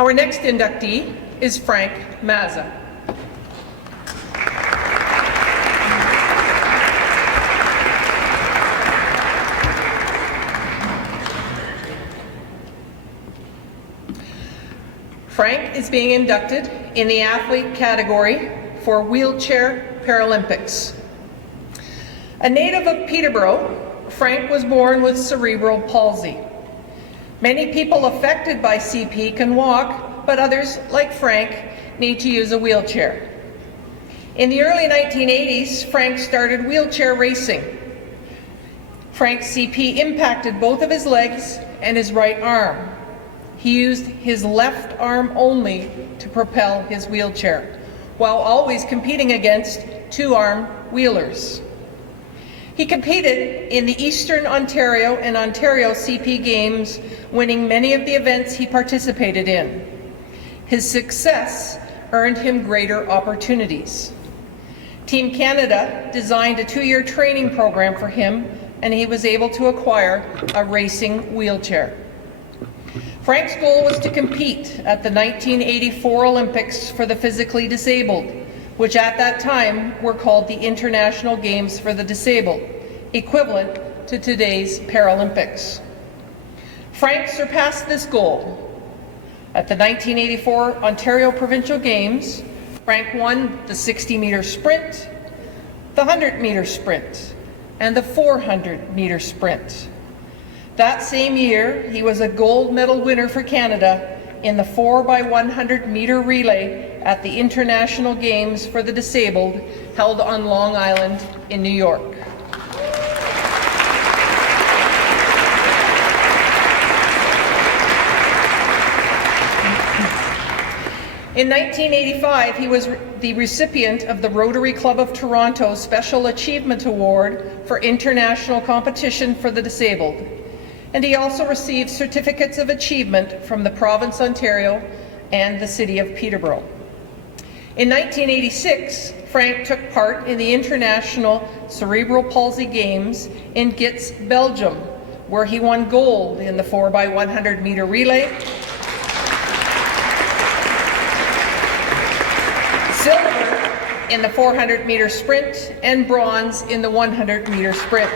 Our next inductee is Frank Mazza. Frank is being inducted in the athlete category for wheelchair Paralympics. A native of Peterborough, Frank was born with cerebral palsy. Many people affected by CP can walk, but others, like Frank, need to use a wheelchair. In the early 1980s, Frank started wheelchair racing. Frank's CP impacted both of his legs and his right arm. He used his left arm only to propel his wheelchair, while always competing against two-arm wheelers. He competed in the Eastern Ontario and Ontario CP Games, winning many of the events he participated in. His success earned him greater opportunities. Team Canada designed a 2-year training program for him, and he was able to acquire a racing wheelchair. Frank's goal was to compete at the 1984 Olympics for the physically disabled, which at that time were called the International Games for the Disabled, equivalent to today's Paralympics. Frank surpassed this goal. At the 1984 Ontario Provincial Games, Frank won the 60-meter sprint, the 100-meter sprint, and the 400-meter sprint. That same year, he was a gold medal winner for Canada in the 4x100-meter relay at the International Games for the Disabled, held on Long Island in New York. In 1985, he was the recipient of the Rotary Club of Toronto Special Achievement Award for International Competition for the Disabled. And he also received certificates of achievement from the Province of Ontario and the City of Peterborough. In 1986, Frank took part in the International Cerebral Palsy Games in Gits, Belgium, where he won gold in the 4x100-meter relay, silver in the 400-meter sprint, and bronze in the 100-meter sprint.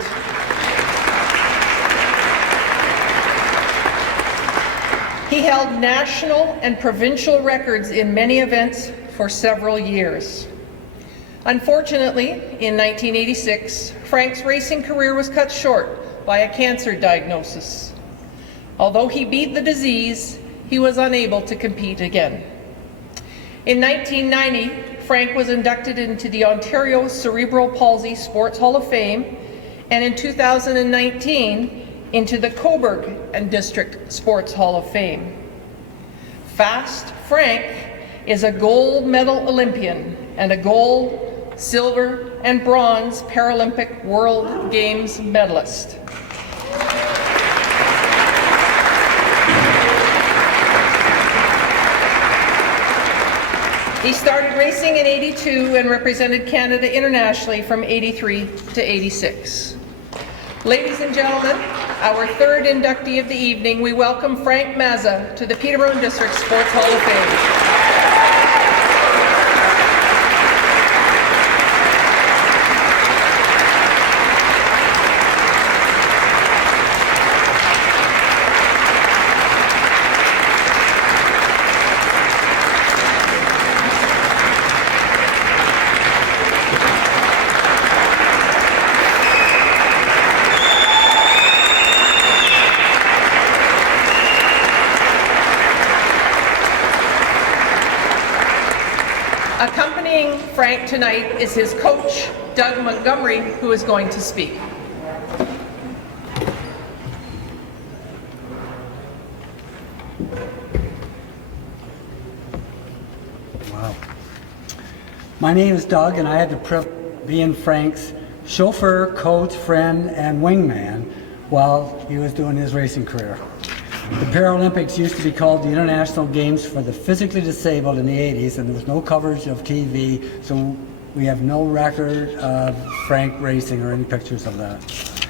He held national and provincial records in many events for several years. Unfortunately, in 1986, Frank's racing career was cut short by a cancer diagnosis. Although he beat the disease, he was unable to compete again. In 1990, Frank was inducted into the Ontario Cerebral Palsy Sports Hall of Fame, and in 2019, into the Coburg and District Sports Hall of Fame. Fast Frank is a gold medal Olympian and a gold, silver, and bronze Paralympic World Games medalist. He started racing in '82 and represented Canada internationally from '83 to '86. Ladies and gentlemen, our third inductee of the evening, we welcome Frank Mazza to the Peterborough District Sports Hall of Fame. Accompanying Frank tonight is his coach, Doug Montgomery, who is going to speak. Wow. My name is Doug, and I had the privilege of being Frank's chauffeur, coach, friend, and wingman while he was doing his racing career. The Paralympics used to be called the International Games for the Physically Disabled in the 80s, and there was no coverage of TV, so we have no record of Frank racing or any pictures of that.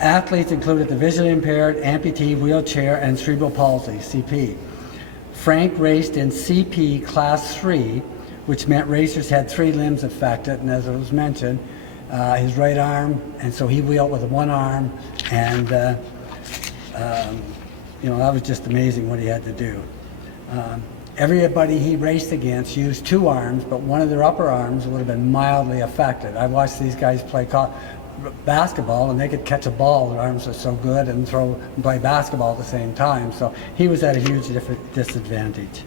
Athletes included the visually impaired, amputee, wheelchair, and cerebral palsy, CP. Frank raced in CP Class 3, which meant racers had 3 limbs affected, and as it was mentioned, his right arm, and so he wheeled with one arm, and you know, that was just amazing what he had to do. Everybody he raced against used 2 arms, but one of their upper arms would have been mildly affected. I watched these guys play basketball, and they could catch a ball. Their arms were so good, and throw and play basketball at the same time. So he was at a huge disadvantage.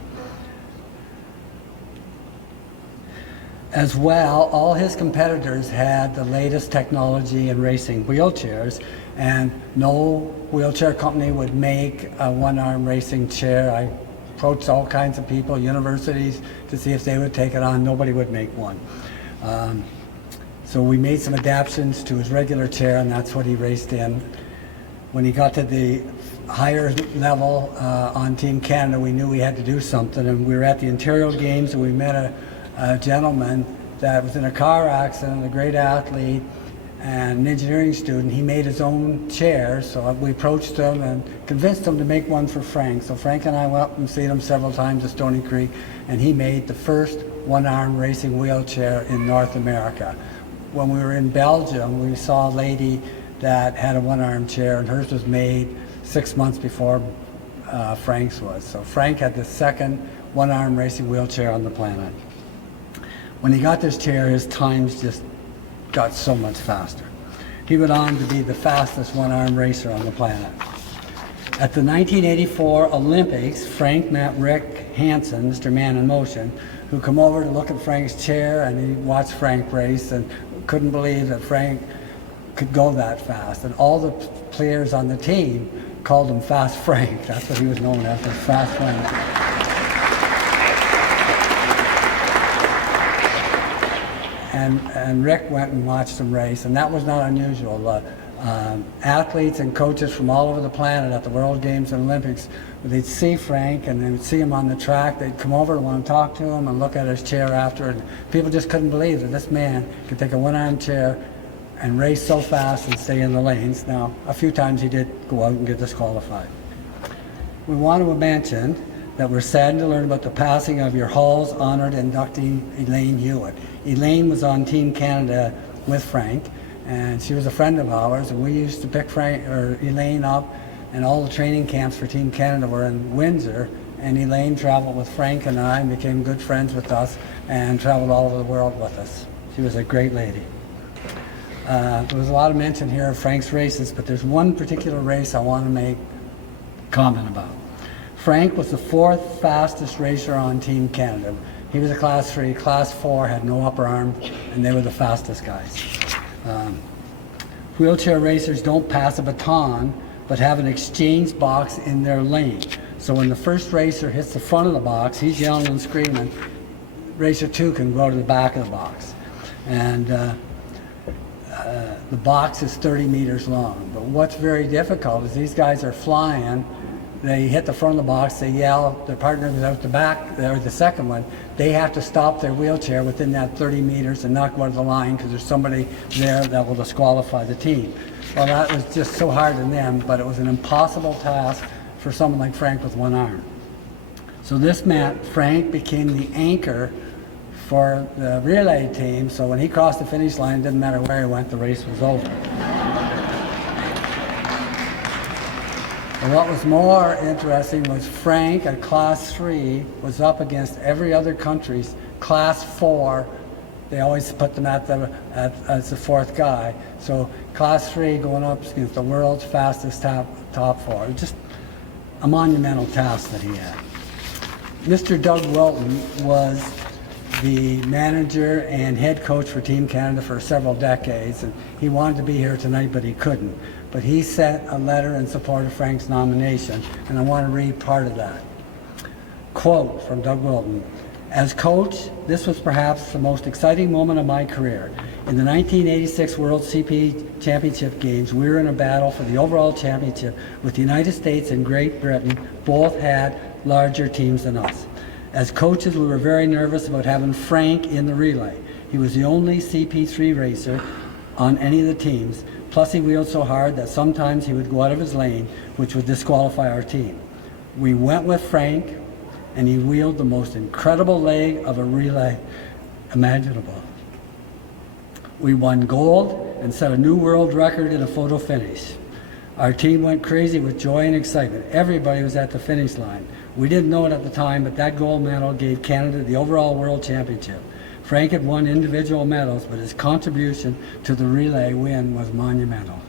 As well, all his competitors had the latest technology in racing wheelchairs, and no wheelchair company would make a one-arm racing chair. I approached all kinds of people, universities, to see if they would take it on. Nobody would make one. So we made some adaptations to his regular chair, and that's what he raced in. When he got to the higher level on Team Canada, we knew we had to do something, and we were at the Ontario Games, and we met a gentleman that was in a car accident, a great athlete and an engineering student. He made his own chair, so we approached him and convinced him to make one for Frank. So Frank and I went up and seen him several times at Stony Creek, and he made the first one-arm racing wheelchair in North America. When we were in Belgium, we saw a lady that had a one-arm chair, and hers was made 6 months before Frank's was. So Frank had the second one-arm racing wheelchair on the planet. When he got this chair, his times just got so much faster. He went on to be the fastest one-arm racer on the planet. At the 1984 Olympics, Frank met Rick Hansen, Mr. Man in Motion, who come over to look at Frank's chair, and he watched Frank race and couldn't believe that Frank could go that fast. And all the players on the team called him Fast Frank. That's what he was known as, Fast Frank. And Rick went and watched him race, and that was not unusual. Athletes and coaches from all over the planet at the World Games and Olympics, they'd see Frank and they would see him on the track, they'd come over and want to talk to him and look at his chair after, and people just couldn't believe that this man could take a one-arm chair and race so fast and stay in the lanes. Now, a few times he did go out and get disqualified. We want to mention that we're saddened to learn about the passing of your Hall's honored inductee, Elaine Hewitt. Elaine was on Team Canada with Frank, and she was a friend of ours, and we used to pick Elaine up, and all the training camps for Team Canada were in Windsor, and Elaine traveled with Frank and I and became good friends with us and traveled all over the world with us. She was a great lady. There was a lot of mention here of Frank's races, but there's one particular race I want to make comment about. Frank was the 4th fastest racer on Team Canada. He was a Class 3. Class 4 had no upper arm, and they were the fastest guys. Wheelchair racers don't pass a baton, but have an exchange box in their lane. So when the first racer hits the front of the box, he's yelling and screaming. Racer 2 can go to the back of the box. And the box is 30 meters long. But what's very difficult is these guys are flying. They hit the front of the box, they yell, their partner is out the back, or the second one, they have to stop their wheelchair within that 30 meters and not go to the line because there's somebody there that will disqualify the team. Well, that was just so hard on them, but it was an impossible task for someone like Frank with one arm. So this meant Frank became the anchor for the relay team, so when he crossed the finish line, it didn't matter where he went, the race was over. And what was more interesting was Frank at Class 3 was up against every other country's Class 4. They always put them as the 4th guy. So Class 3 going up against the world's fastest top 4. It was just a monumental task that he had. Mr. Doug Wilton was the manager and head coach for Team Canada for several decades, and he wanted to be here tonight, but he couldn't. But he sent a letter in support of Frank's nomination, and I want to read part of that. Quote from Doug Wilton: "As coach, this was perhaps the most exciting moment of my career. In the 1986 World CP Championship Games, we were in a battle for the overall championship with the United States and Great Britain. Both had larger teams than us. As coaches, we were very nervous about having Frank in the relay. He was the only CP3 racer on any of the teams. Plus he wheeled so hard that sometimes he would go out of his lane, which would disqualify our team. We went with Frank, and he wheeled the most incredible leg of a relay imaginable. We won gold and set a new world record in a photo finish. Our team went crazy with joy and excitement. Everybody was at the finish line. We didn't know it at the time, but that gold medal gave Canada the overall world championship. Frank had won individual medals, but his contribution to the relay win was monumental.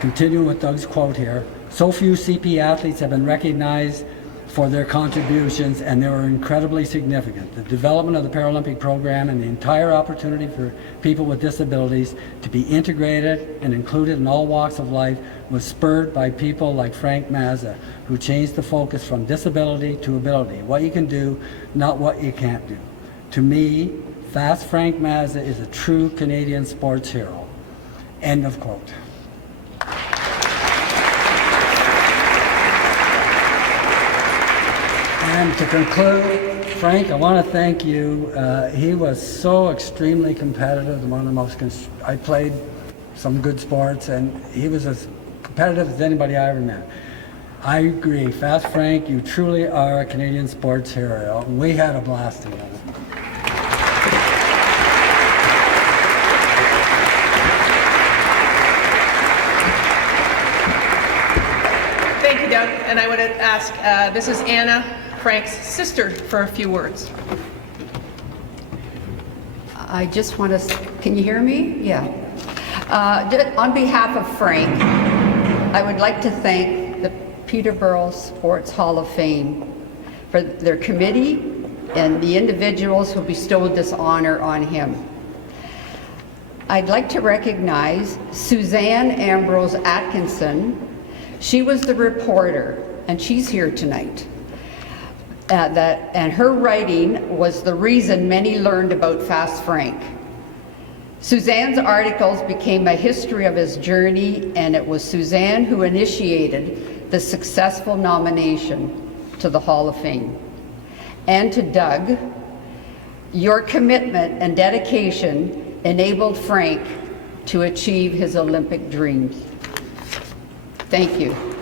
Continuing with Doug's quote here, so few CP athletes have been recognized for their contributions, and they were incredibly significant. The development of the Paralympic program and the entire opportunity for people with disabilities to be integrated and included in all walks of life was spurred by people like Frank Mazza, who changed the focus from disability to ability. What you can do, not what you can't do. To me, Fast Frank Mazza is a true Canadian sports hero. End of quote. And to conclude, Frank, I want to thank you. He was so extremely competitive. One of the most, I played some good sports, and he was as competitive as anybody I ever met. I agree. Fast Frank, you truly are a Canadian sports hero. We had a blast together. Thank you, Doug. And I would ask, this is Anna, Frank's sister, for a few words. I just want to, can you hear me? Yeah. On behalf of Frank, I would like to thank the Peterborough Sports Hall of Fame for their committee and the individuals who bestowed this honor on him. I'd like to recognize Suzanne Ambrose Atkinson. She was the reporter, and she's here tonight. And her writing was the reason many learned about Fast Frank. Suzanne's articles became a history of his journey, and it was Suzanne who initiated the successful nomination to the Hall of Fame. And to Doug, your commitment and dedication enabled Frank to achieve his Olympic dreams. Thank you.